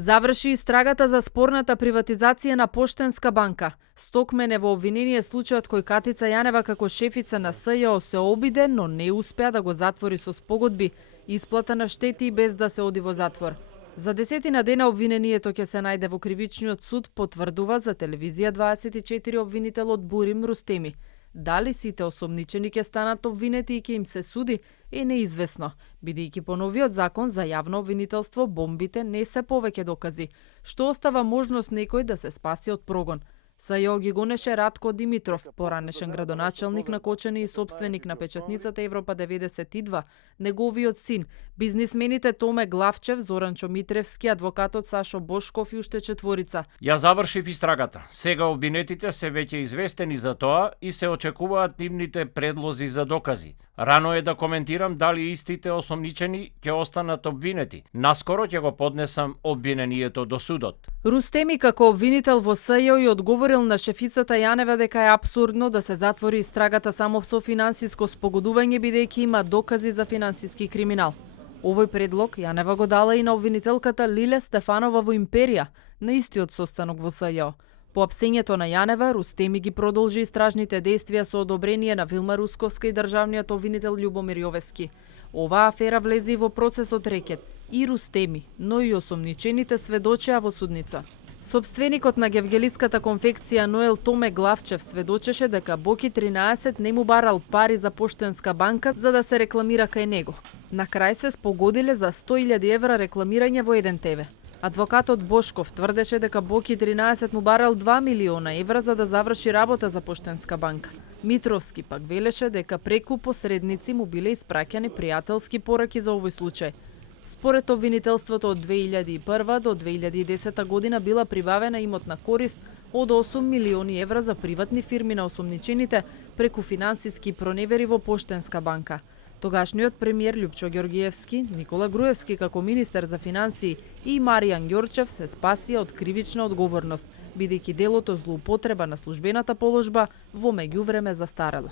Заврши истрагата за спорната приватизација на Поштенска банка. Стокмен е во обвинение случајот кој Катица Јанева како шефица на СЈО се обиде, но не успеа да го затвори со спогодби, исплата на штети без да се оди во затвор. За 10 дена обвинението ќе се најде во кривичниот суд, потврдува за телевизија 24 обвинителот Бурим Рустеми. Дали сите осомничени ќе станат обвинети и ќе им се суди е неизвестно, бидејќи по новиот закон за јавно обвинителство бомбите не се повеќе докази, што остава можност некој да се спаси од прогон. СЈО ги гонеше Ратко Димитров, поранешен градоначелник на Кочани и собственик на печатницата Европа 92, неговиот син, бизнисмените Томе Главчев, Зоранчо Митревски, адвокатот Сашо Бошков и уште четворица. Ја завршив истрагата. Сега обвинетите се веќе известени за тоа и се очекуваат нивните предлози за докази. Рано е да коментирам дали истите осомничени ќе останат обвинети. Наскоро ќе го поднесам обвинението до судот. Рустеми како обвинител во СЈО и одговорил на шефицата Јанева дека е апсурдно да се затвори истрагата само со финансиско спогодување бидејќи има докази за финансиски криминал. Овој предлог Јанева го дала и на обвинителката Лиле Стефанова во Империја, на истиот состанок во СЈО. По апсењето на Јанева, Рустеми ги продолжи истражните действија со одобрение на Вилма Русковска и државниот обвинител Љубомир Јовески. Оваа афера влезе и во процесот рекет. И Рустеми, но и осомничените сведочеа во судница. Собственикот на гевгелиската конфекција Ноел Томе Главчев сведочеше дека Боки 13 не му барал пари за Поштенска банка за да се рекламира кај него. На крај се спогодиле за 100.000 евра рекламирање во 1 ТВ. Адвокатот Бошков тврдеше дека Боки 13 му барал 2 милиона евра за да заврши работа за Поштенска банка. Митровски пак велеше дека преку посредници му биле испраќани пријателски пораки за овој случај. Според обвинителството од 2001 до 2010 година била прибавена имотна корист од 8 милиони евра за приватни фирми на осомничените преку финансиски проневери во Поштенска банка. Тогашниот премиер Љупчо Ѓоргиевски, Никола Груевски како министер за финансии и Маријан Ѓорчев се спасија од кривична одговорност, бидејќи делото злоупотреба на службената положба во меѓувреме застарело.